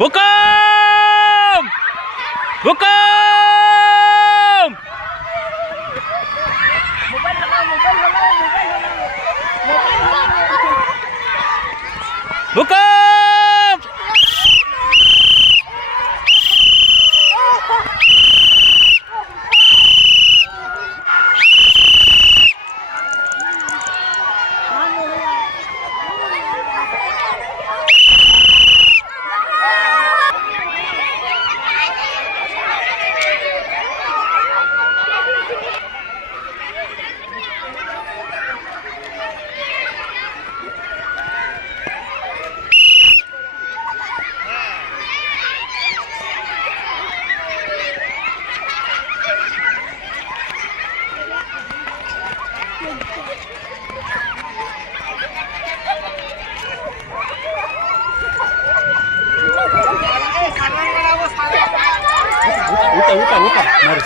હુકમ હુકમ હુકમ Buka, mari.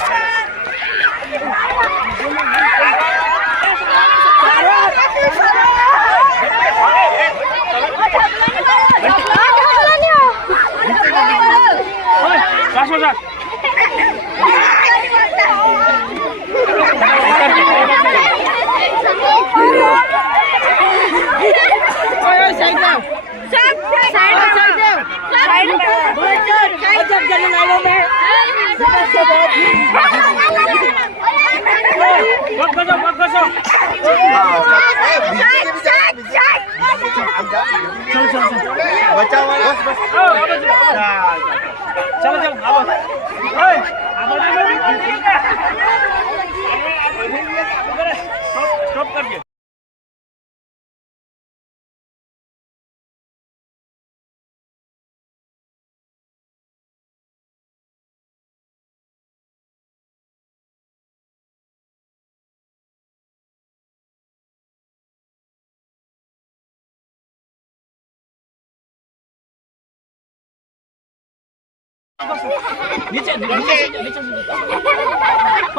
नीचे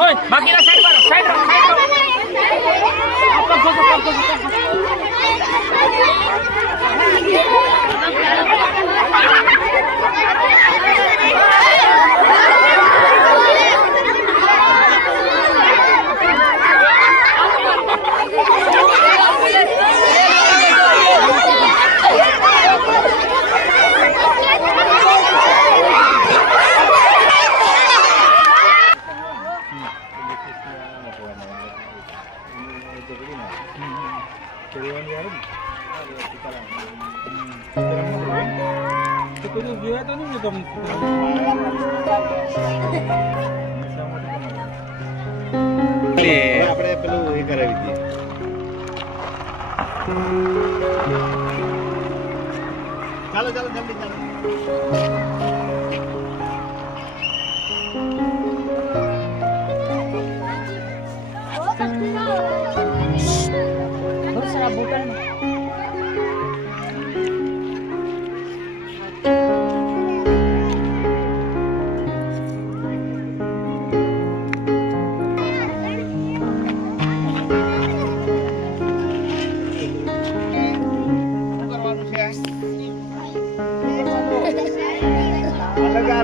ओए बाकी ना साइड આપણે પેલું એ કરાવી દઈએ. ચાલો જલ્દી ચાલો.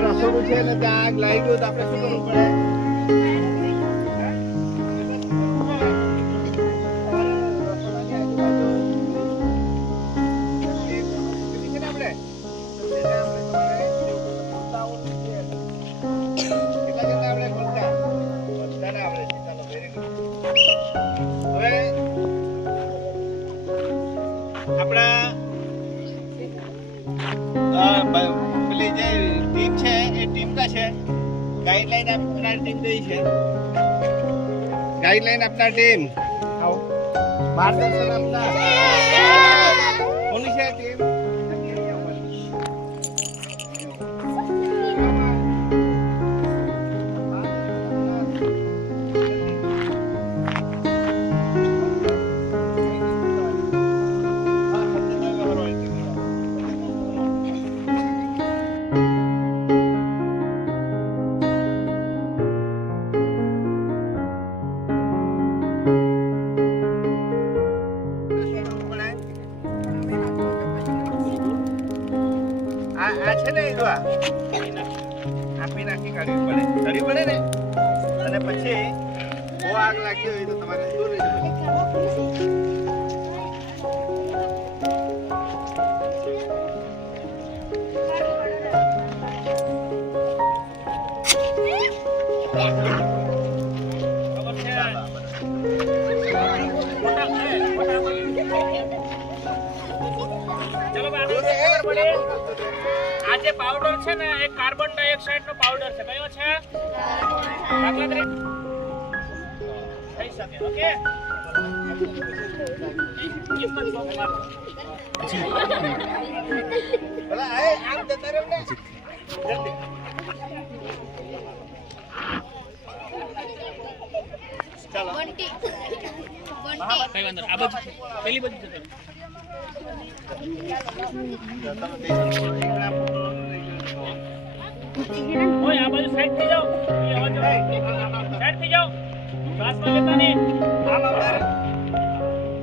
રસોડું છે ને ત્યાં આગ લાગી ગયું તો આપણે શું કરવું પડે? गाइडलाइन अपना टीम दी है. गाइडलाइन अपना टीम मार्गदर्शन अपना कौन सी टीम છે ને એ જો આ આપી નાખી કાઢવી પડે કાઢવી પડે ને અને પછી બહુ આગ લાગી હોય તો તમારે દૂર રહેવું આ જે પાવડર છે ને એ કાર્બન ડાયોક્સાઇડ નો પાવડર છે કયો છે દાખલા તરીકે થઈ શકે ઓકે ભલા આ આમ જતા રહ્યો ને જલ્દી ચાલો કઈ વાંધો આ બાજુ પેલી બાજુ જતો ઓય આ બાજુ સાઈડ થઈ જાઓ એ અવાજ સાઈડ થઈ જાઓ શ્વાસમાં લેતા નહીં આમ આવતા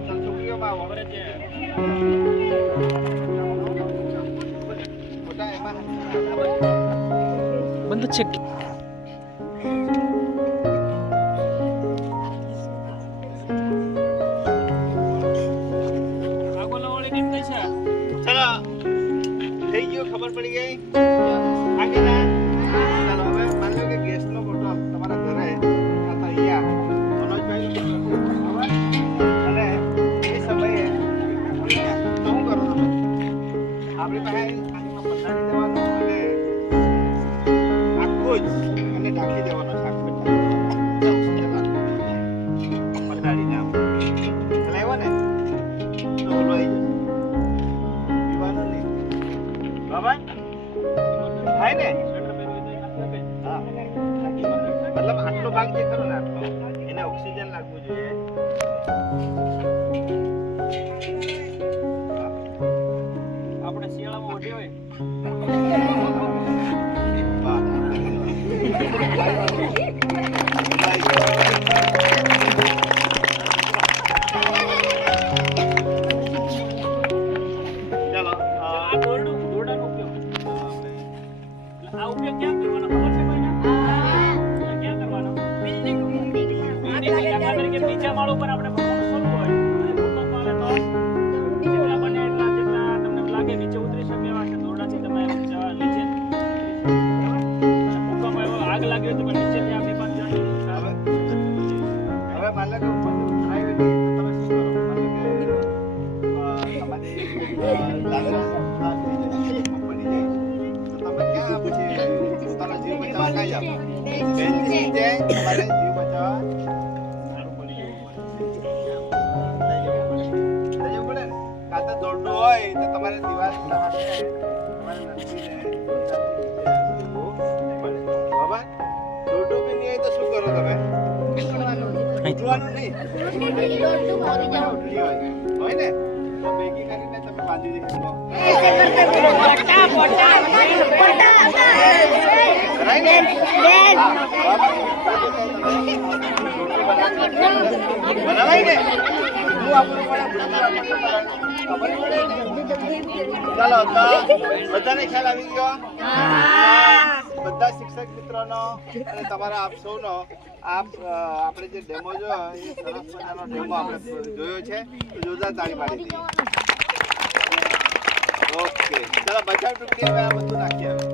ચાલ છોકરીઓમાં આવો ખબર છે મોટા એમાં બંધ છે થઈ ગયું ખબર પડી ગઈ આગળ ના ચાલો હવે માની લો કે ગેસનો બોટલ તમારા ઘરે અથવા અહીંયા મનોજભાઈ અને એ સમયે શું કરો તમે આપણી પાસે આમાં પથારી દેવાનો અને આખું જ અને ઢાંકી દેવાનો શાક પથારી નામ ચલાવ્યો ને તો ઓલો આવી જશે પીવાનું નહીં બાબા થાય ને હા મતલબ આટલો ભાગ જે ખરો ને આટલો એને ઓક્સિજન લાગવું જોઈએ આપણે શિયાળામાં ઓઢી હોય ચાલો આ દોરડાનો ઉપયોગ આ ઉપયોગ ક્યાં કરવાનો ખબર છે કોઈને ક્યાં કરવાનો બિલ્ડિંગ દાખલા તરીકે નીચા માળ ઉપર આપણે ભણવાનું શરૂ હોય અને ભૂકંપ આવે તો જેટલા બને એટલા જેટલા તમને લાગે નીચે ઉતરી શકે એવા છે દોરડાથી તમે જવા નીચે અને ભૂકંપ આવ્યો આગ લાગી હોય તો નીચે ત્યાં બે પાંચ જણ હવે માન લો કે ઉપર ઉતરાય તો તમે શું કરો માન લો કે અમારી દાદરા કંપની જાય તો તમે ક્યાં પછી પોતાનો જીવ બચાવવા કાંઈ જાઓ બેનથી નીચે તમારે જીવ બચાવવા સારું પડી જવું પડે ને કાં તો દોડનું હોય તો તમારે દિવાલ તમારે નદીને બરાબર દોડનું બી નહીં હોય તો શું કરો તમે ઉઠવાનું નહીં ઉઠલી હોય ને તો ભેગી કરીને તમે બાંધી દીધું બનાવાય ને ચાલો તો બધાને ખ્યાલ આવી ગયો બધા શિક્ષક મિત્રોનો અને તમારા આપ સૌનો આપણે જે ડેમો જોયો એ સરસ મજાનો ડેમો આપણે જોયો છે તો જોરદાર તાળી પાડી દઈએ ઓકે ચાલો બચાવ ટૂંકી હવે આ બધું નાખીએ